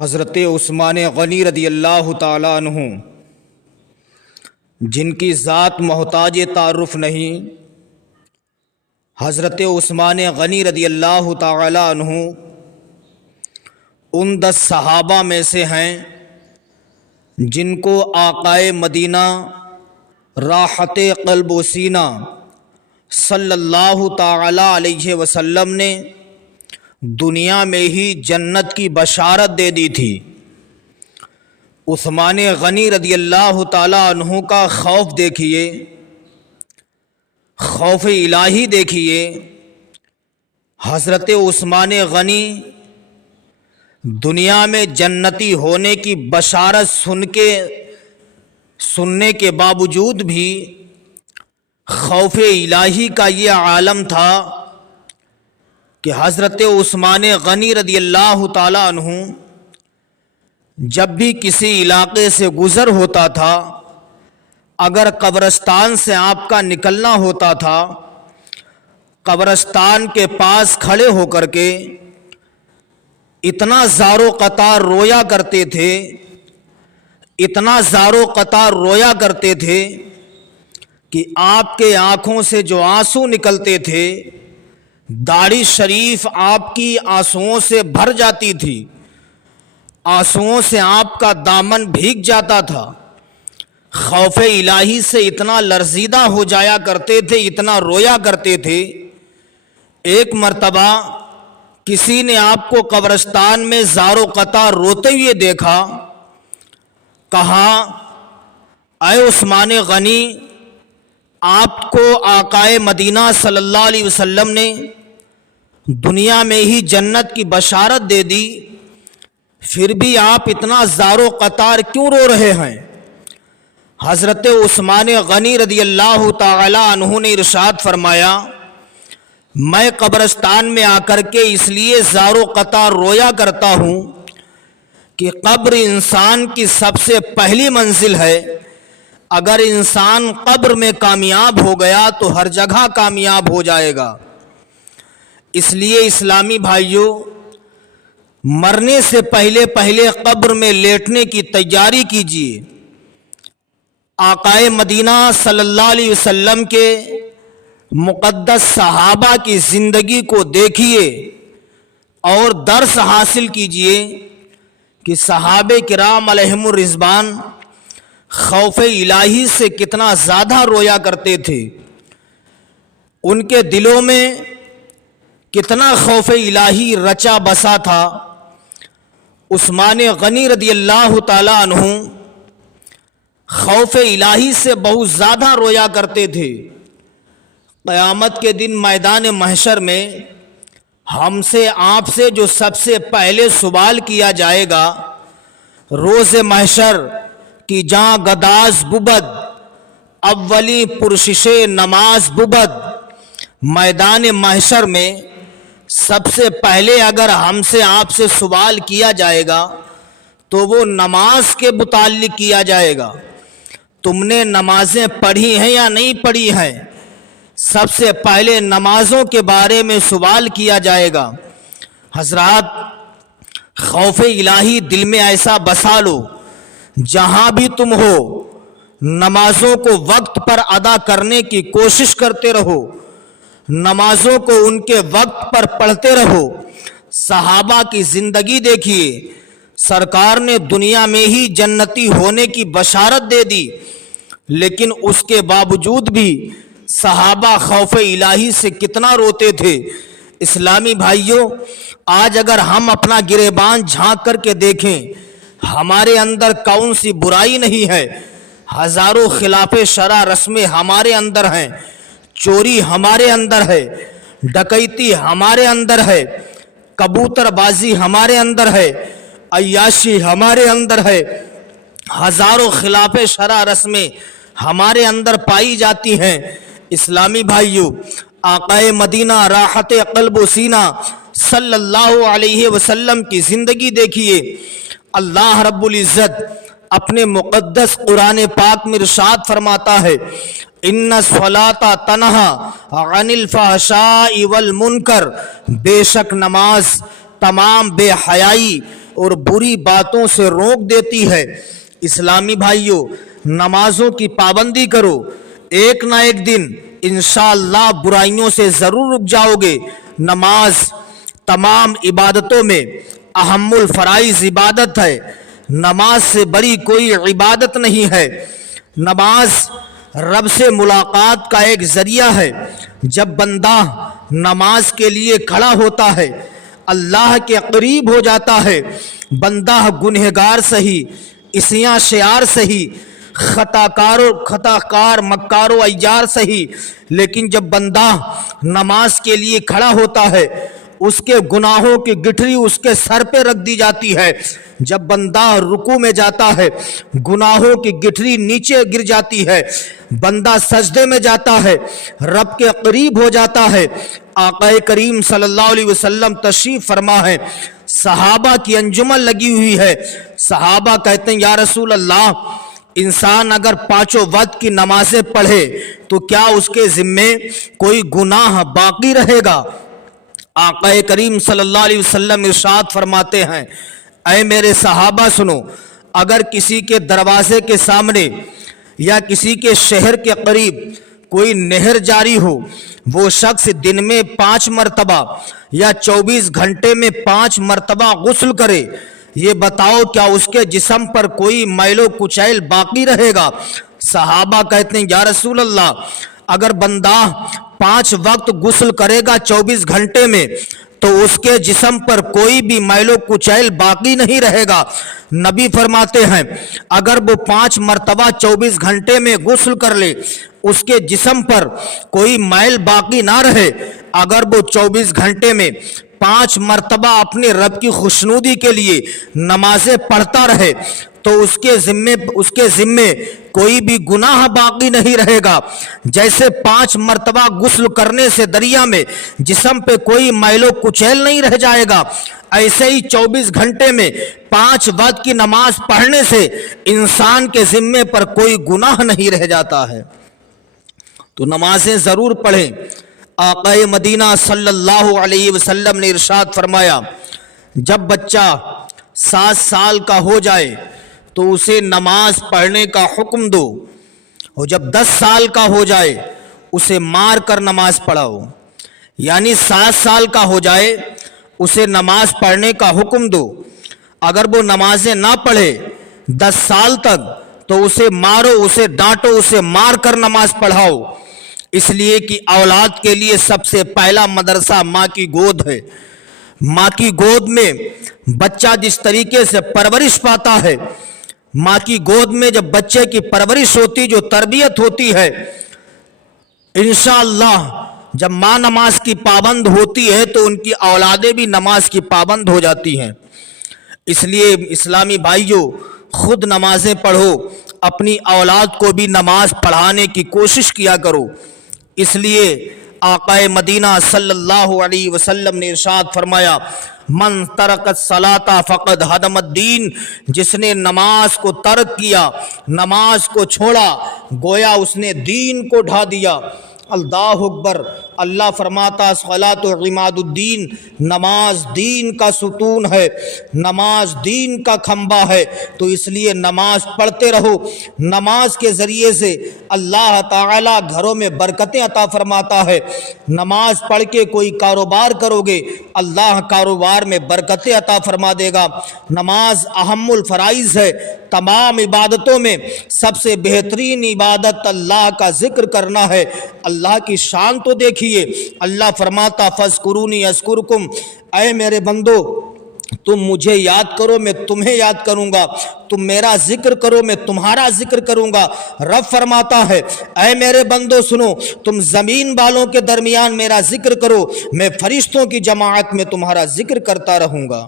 حضرت عثمان غنی رضی اللہ تعالیٰ عنہ، جن کی ذات محتاج تعارف نہیں، حضرت عثمان غنی رضی اللہ تعالیٰ عنہ ان 10 صحابہ میں سے ہیں جن کو آقائے مدینہ راحت قلب و سینہ صلی اللہ تعالیٰ علیہ وسلم نے دنیا میں ہی جنت کی بشارت دے دی تھی۔ عثمان غنی رضی اللہ تعالیٰ عنہ کا خوف دیکھیے، خوف الہی دیکھیے۔ حضرت عثمان غنی دنیا میں جنتی ہونے کی بشارت سننے کے باوجود بھی خوف الہی کا یہ عالم تھا کہ حضرت عثمان غنی رضی اللہ تعالیٰ عنہ جب بھی کسی علاقے سے گزر ہوتا تھا، اگر قبرستان سے آپ کا نکلنا ہوتا تھا، قبرستان کے پاس کھڑے ہو کر کے اتنا زار و قطار رویا کرتے تھے، اتنا زار و قطار رویا کرتے تھے کہ آپ کے آنکھوں سے جو آنسو نکلتے تھے، داڑھی شریف آپ کی آنسوؤں سے بھر جاتی تھی، آنسوؤں سے آپ کا دامن بھیگ جاتا تھا۔ خوف الہی سے اتنا لرزیدہ ہو جایا کرتے تھے، اتنا رویا کرتے تھے۔ ایک مرتبہ کسی نے آپ کو قبرستان میں زار و قطار روتے ہوئے دیکھا، کہا، اے عثمان غنی، آپ کو آقائے مدینہ صلی اللہ علیہ وسلم نے دنیا میں ہی جنت کی بشارت دے دی، پھر بھی آپ اتنا زار و قطار کیوں رو رہے ہیں؟ حضرت عثمان غنی رضی اللہ تعالی عنہ نے ارشاد فرمایا، میں قبرستان میں آ کر کے اس لیے زار و قطار رویا کرتا ہوں کہ قبر انسان کی سب سے پہلی منزل ہے۔ اگر انسان قبر میں کامیاب ہو گیا تو ہر جگہ کامیاب ہو جائے گا۔ اس لیے اسلامی بھائیوں، مرنے سے پہلے قبر میں لیٹنے کی تیاری کیجیے۔ آقائے مدینہ صلی اللہ علیہ وسلم کے مقدس صحابہ کی زندگی کو دیکھیے اور درس حاصل کیجیے کہ صحابہ کرام علیہم الرضوان خوف الہی سے کتنا زیادہ رویا کرتے تھے، ان کے دلوں میں کتنا خوف الہی رچا بسا تھا۔ عثمان غنی رضی اللہ تعالی عنہ خوف الہی سے بہت زیادہ رویا کرتے تھے۔ قیامت کے دن میدان محشر میں ہم سے آپ سے جو سب سے پہلے سوال کیا جائے گا، روز محشر کی جاں گداز بود، اولی پرشش نماز بود، میدان محشر میں سب سے پہلے اگر ہم سے آپ سے سوال کیا جائے گا تو وہ نماز کے متعلق کیا جائے گا۔ تم نے نمازیں پڑھی ہیں یا نہیں پڑھی ہیں؟ سب سے پہلے نمازوں کے بارے میں سوال کیا جائے گا۔ حضرات، خوف الہی دل میں ایسا بسا لو، جہاں بھی تم ہو نمازوں کو وقت پر ادا کرنے کی کوشش کرتے رہو، نمازوں کو ان کے وقت پر پڑھتے رہو۔ صحابہ کی زندگی دیکھیے، سرکار نے دنیا میں ہی جنتی ہونے کی بشارت دے دی، لیکن اس کے باوجود بھی صحابہ خوف الہی سے کتنا روتے تھے۔ اسلامی بھائیوں، آج اگر ہم اپنا گریبان جھانک کر کے دیکھیں، ہمارے اندر کون سی برائی نہیں ہے؟ ہزاروں خلاف شرع رسمیں ہمارے اندر ہیں، چوری ہمارے اندر ہے، ڈکیتی ہمارے اندر ہے، کبوتر بازی ہمارے اندر ہے، عیاشی ہمارے اندر ہے، ہزاروں خلاف شرع رسمیں ہمارے اندر پائی جاتی ہیں۔ اسلامی بھائیوں، آقائے مدینہ راحت قلب و سینہ صلی اللہ علیہ وسلم کی زندگی دیکھیے۔ اللہ رب العزت اپنے مقدس قرآن پاک میں ارشاد فرماتا ہے، ان الصلاۃ تنہی عن الفحشاء والمنکر، بے شک نماز تمام بے حیائی اور بری باتوں سے روک دیتی ہے۔ اسلامی بھائیوں، نمازوں کی پابندی کرو، ایک نہ ایک دن انشاءاللہ برائیوں سے ضرور رک جاؤ گے۔ نماز تمام عبادتوں میں اہم الفرائض عبادت ہے۔ نماز سے بڑی کوئی عبادت نہیں ہے۔ نماز رب سے ملاقات کا ایک ذریعہ ہے۔ جب بندہ نماز کے لیے کھڑا ہوتا ہے، اللہ کے قریب ہو جاتا ہے۔ بندہ گنہگار سہی، عصیاں شعار سہی، خطا کار مکار و ایار سہی، لیکن جب بندہ نماز کے لیے کھڑا ہوتا ہے، اس کے گناہوں کی گٹھری اس کے سر پہ رکھ دی جاتی ہے۔ جب بندہ رکوع میں جاتا ہے، گناہوں کی گٹھری نیچے گر جاتی ہے۔ بندہ سجدے میں جاتا ہے، رب کے قریب ہو جاتا ہے۔ آقا کریم صلی اللہ علیہ وسلم تشریف فرما ہے، صحابہ کی انجمن لگی ہوئی ہے۔ صحابہ کہتے ہیں یا رسول اللہ، انسان اگر پانچوں وقت کی نمازیں پڑھے تو کیا اس کے ذمے کوئی گناہ باقی رہے گا؟ آقا کریم صلی اللہ علیہ وسلم ارشاد فرماتے ہیں، اے میرے صحابہ سنو، اگر کسی کے دروازے کے سامنے یا کسی کے شہر کے قریب کوئی نہر جاری ہو، وہ شخص دن میں 5 مرتبہ یا 24 گھنٹے میں 5 مرتبہ غسل کرے، یہ بتاؤ کیا اس کے جسم پر کوئی میل و کچیل باقی رہے گا؟ صحابہ کہتے ہیں یا رسول اللہ، اگر بندہ 5 وقت غسل کرے گا 24 گھنٹے میں تو اس کے جسم پر کوئی بھی میل و کچیل باقی نہیں رہے گا۔ نبی فرماتے ہیں اگر وہ 5 مرتبہ 24 گھنٹے میں غسل کر لے، اس کے جسم پر کوئی میل باقی نہ رہے، اگر وہ 24 گھنٹے میں 5 مرتبہ اپنے رب کی خوشنودی کے لیے نمازیں پڑھتا رہے تو اس کے ذمے کوئی بھی گناہ باقی نہیں رہے گا۔ جیسے 5 مرتبہ غسل کرنے سے دریا میں جسم پہ کوئی میل و کچیل نہیں رہ جائے گا، ایسے ہی 24 گھنٹے میں 5 وقت کی نماز پڑھنے سے انسان کے ذمے پر کوئی گناہ نہیں رہ جاتا ہے۔ تو نمازیں ضرور پڑھیں۔ آقا مدینہ صلی اللہ علیہ وسلم نے ارشاد فرمایا، جب بچہ 7 سال کا ہو جائے تو اسے نماز پڑھنے کا حکم دو، اور جب 10 سال کا ہو جائے اسے مار کر نماز پڑھاؤ۔ یعنی 7 سال کا ہو جائے اسے نماز پڑھنے کا حکم دو، اگر وہ نمازیں نہ پڑھے 10 سال تک تو اسے مارو، اسے ڈانٹو، اسے مار کر نماز پڑھاؤ، اس لیے کہ اولاد کے لیے سب سے پہلا مدرسہ ماں کی گود ہے۔ ماں کی گود میں بچہ جس طریقے سے پرورش پاتا ہے، ماں کی گود میں جب بچے کی پرورش ہوتی، جو تربیت ہوتی ہے، انشاءاللہ جب ماں نماز کی پابند ہوتی ہے تو ان کی اولادیں بھی نماز کی پابند ہو جاتی ہیں۔ اس لیے اسلامی بھائیوں، خود نمازیں پڑھو، اپنی اولاد کو بھی نماز پڑھانے کی کوشش کیا کرو۔ اس لیے آقا مدینہ صلی اللہ علیہ وسلم نے ارشاد فرمایا، من ترک الصلاۃ فقد ہدم الدین، جس نے نماز کو ترک کیا، نماز کو چھوڑا، گویا اس نے دین کو ڈھا دیا۔ اللہ اکبر۔ اللہ فرماتا صلاۃ عماد الدین، نماز دین کا ستون ہے، نماز دین کا کھمبا ہے، تو اس لیے نماز پڑھتے رہو۔ نماز کے ذریعے سے اللہ تعالی گھروں میں برکتیں عطا فرماتا ہے۔ نماز پڑھ کے کوئی کاروبار کرو گے، اللہ کاروبار میں برکتیں عطا فرما دے گا۔ نماز اہم الفرائض ہے۔ تمام عبادتوں میں سب سے بہترین عبادت اللہ کا ذکر کرنا ہے۔ اللہ کی شان تو دیکھیے، اللہ فرماتا فاذکرونی اذکرکم، اے میرے بندو تم مجھے یاد کرو میں تمہیں یاد کروں گا، تم میرا ذکر کرو میں تمہارا ذکر کروں گا۔ رب فرماتا ہے اے میرے بندو سنو، تم زمین والوں کے درمیان میرا ذکر کرو، میں فرشتوں کی جماعت میں تمہارا ذکر کرتا رہوں گا۔